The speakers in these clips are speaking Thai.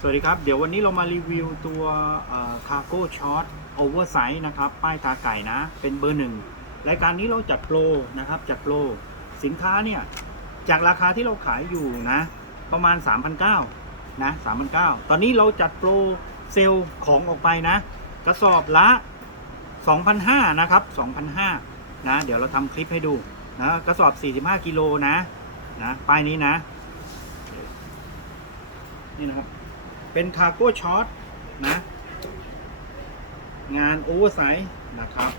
สวัสดีครับ เดี๋ยววันนี้เรามารีวิวตัวคาร์โก้ช็อตโอเวอร์ไซส์นะครับ ป้ายตาไก่นะ เป็นเบอร์หนึ่งรายการนี้เราจัดโปรนะครับจัดโปรสินค้าเนี่ย จากราคาที่เราขายอยู่นะ ประมาณ 3,900นะ3,900 ตอนนี้เราจัดโปรเซลล์ของออกไปนะ กระสอบละ 2,500นะครับ2,500นะ เดี๋ยวเราทำคลิปให้ดูนะกระสอบ 45กิโลนะนะป้ายนี้นะ นี่นะครับ เป็นคาร์โก้ช็อตนะ งานโอเวอร์ไซส์นะครับ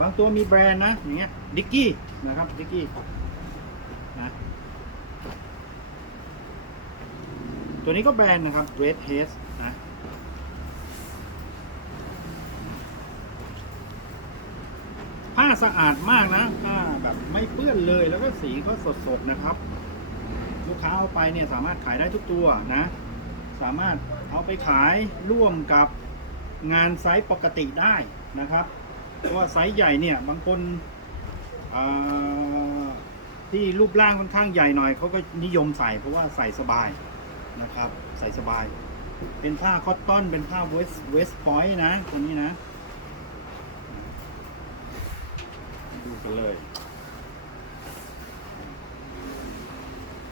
บางตัวมีแบรนด์นะ อย่างเงี้ยดิกกี้นะครับดิกกี้นะตัวนี้ก็แบรนด์นะครับ Red h a s นะผ้าสะอาดมากนะผ้าแบบไม่เปื้อนเลยแล้วก็สีก็สดๆนะครับ ลูกค้าเอาไปเนี่ยสามารถขายได้ทุกตัวนะ สามารถเอาไปขายร่วมกับงานไซส์ปกติได้นะครับเพราะว่าไซส์ใหญ่เนี่ยบางคนที่รูปร่างค่อนข้างใหญ่หน่อยเขาก็นิยมใส่เพราะว่าใส่สบายนะครับ ใส่สบาย เป็นผ้าคอตตอนเป็นผ้าเวสเวสพอยต์นะตัวนี้นะ ดูกันเลย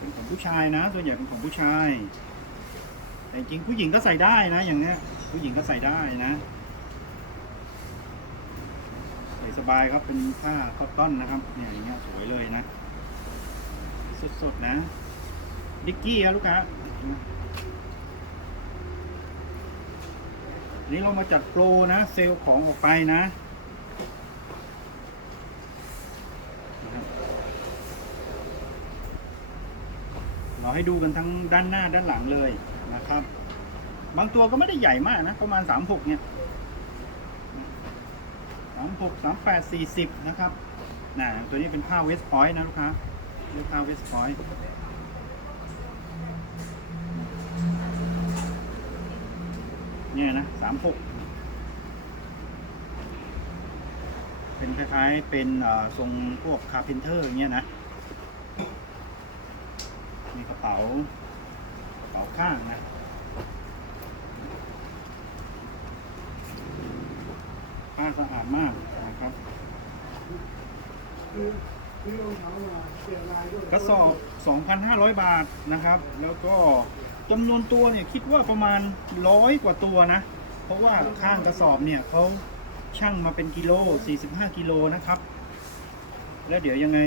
เป็นของผู้ชายนะส่วนใหญ่เป็นของผู้ชาย แต่จริงผู้หญิงก็ใส่ได้นะ อย่างเนี้ย ผู้หญิงก็ใส่ได้นะใส่สบายครับเป็นผ้าคอตตอนนะครับเนี่ยอย่างเงี้ยสวยเลยนะ สดๆนะดิกกี้ครับลูกค้าอันนี้เรามาจัดโปรนะ เซลล์ของออกไปนะ เรา ให้ดูกันทั้งด้านหน้าด้านหลังเลยนะครับ บางตัวก็ไม่ได้ใหญ่มากนะ ประมาณ36เนี่ย36 38 40นะครับนะตัวนี้เป็นผ้าเวสพอยต์นะลูกค้าเรียกผ้าเวสพอยต์เนี่ยนะ36เป็นคล้ายๆเป็นทรงพวกคาร์เพนเตอร์อย่างเงี้ยนะ มีกระเป๋ากระเป๋าข้างนะผ้าสะอาดมากนะครับกระสอบ 2,500 บาทนะครับ แล้วก็จำนวนตัวเนี่ยคิดว่าประมาณร้อยกว่าตัวนะ เพราะว่าข้างกระสอบเนี่ยเขาชั่งมาเป็นกิโล 45 กิโลนะครับ แล้วเดี๋ยวยังไง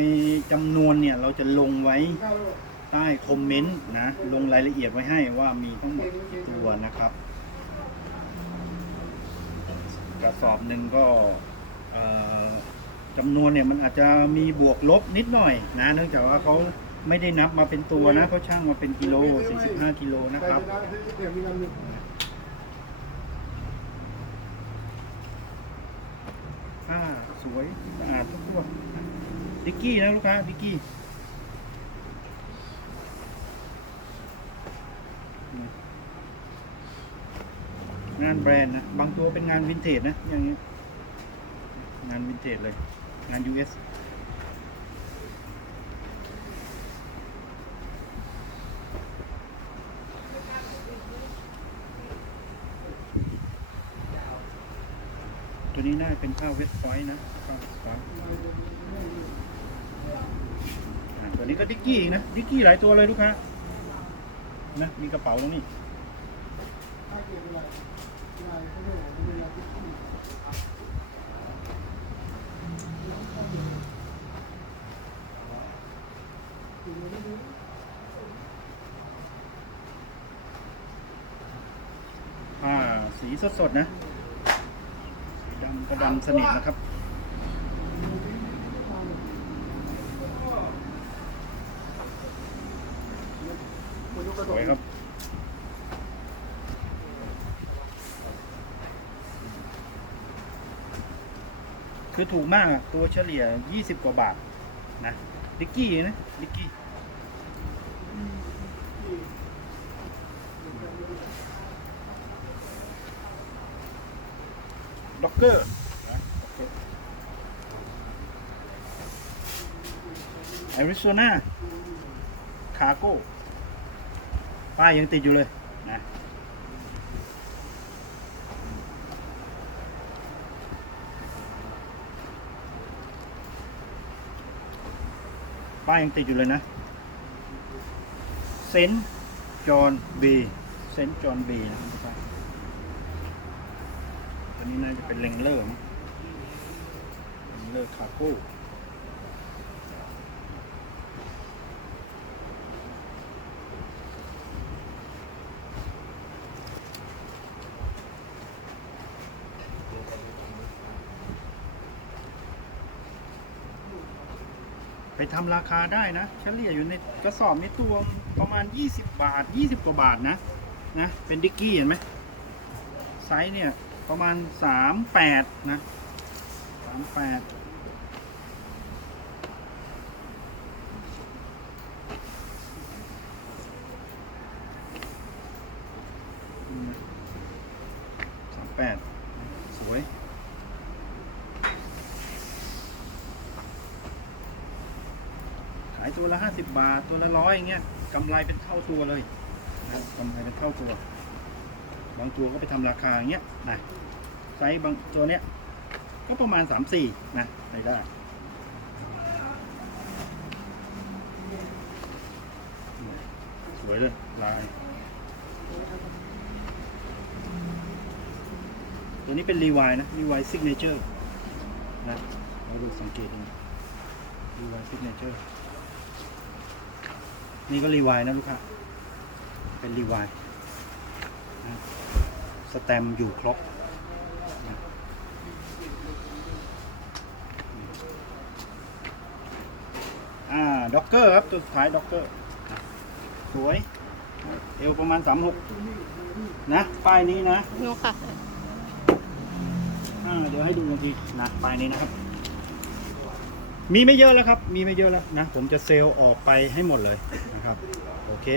จำนวนเนี่ยเราจะลงไว้ ใต้คอมเมนต์นะลงรายละเอียดไว้ให้ว่ามีทั้งหมดกี่ตัวนะครับ กระสอบหนึ่งก็เอ่อจำนวนเนี่ยมันอาจจะมีบวกลบนิดหน่อยนะเนื่องจากว่าเขาไม่ได้นับมาเป็นตัวนะเขาช่างมาเป็นกิโล 45 กิโลนะครับผ้าสวยสะอาดทุกตัวดิกกี้นะลูกค้าดิกกี้านแบรนด์นะ บางตัวเป็นงานวินเทจนะ อย่างเงี้ยงานวินเทจเลย งาน US ตัวนี้น่าเป็นผ้าเวสต์พอยต์นะผ้าเวสต์พอยต์อ่าตัวนี้ก็ดิกกี้นะ ดิกกี้หลายตัวเลยลูกค้านะ มีกระเป๋าตรงนี้ ผ้าสีสดๆนะสีดำก็ดำสนิทนะครับ สวยครับ คือถูกมากอะตัวเฉลี่ย 20 กว่าบาทนะดิกกี้นะดิกกี้ด็อกเกอร์แอริโซนาคาโก้ป้ายยังติดอยู่เลยนะ ป้ายยังติดอยู่เลยนะเซนจอห์นบีเซนจอห์นบีนะครับทุกท่านอันนี้น่าจะเป็นเลงเลอร์มั้งเลงเลอร์คาโก้ ไปทำราคาได้นะเฉลี่ยอยู่ในกระสอบในตัวประมาณ 20 บาท 20 กว่าบาทนะนะเป็นดิกกี้เห็นไหมไซส์เนี่ยประมาณ 38 นะ 38 38 สวย ขาย ตัวละ 50 บาท ตัวละร้อยอย่างเงี้ยกำไรเป็นเท่าตัวเลยนะกำไรเป็นเท่าตัว บางตัวก็ไปทำราคาอย่างเงี้ยนะไซส์บางตัวเนี้ยก็ประมาณ 3-4 นะไปได้สวยเลยลาย ตัวนี้เป็นรีวายนะรีวายซิกเนเจอร์นะเราดูสังเกตดูรีวายซิกเนเจอร์ นี่ก็รีวายนะลูกค้าเป็นรีวายนะสแตมป์อยู่ครบนะอ่าด็อกเกอร์ครับตัวสุดท้ายด็อกเกอร์สวย เอวประมาณ36นะ ป้ายนี้นะ นูค่ะ อ่า เดี๋ยวให้ดูอีกทีนะป้ายนี้นะครับ มีไม่เยอะแล้วครับ มีไม่เยอะแล้วนะ ผมจะเซลล์ออกไปให้หมดเลยนะครับ โอเค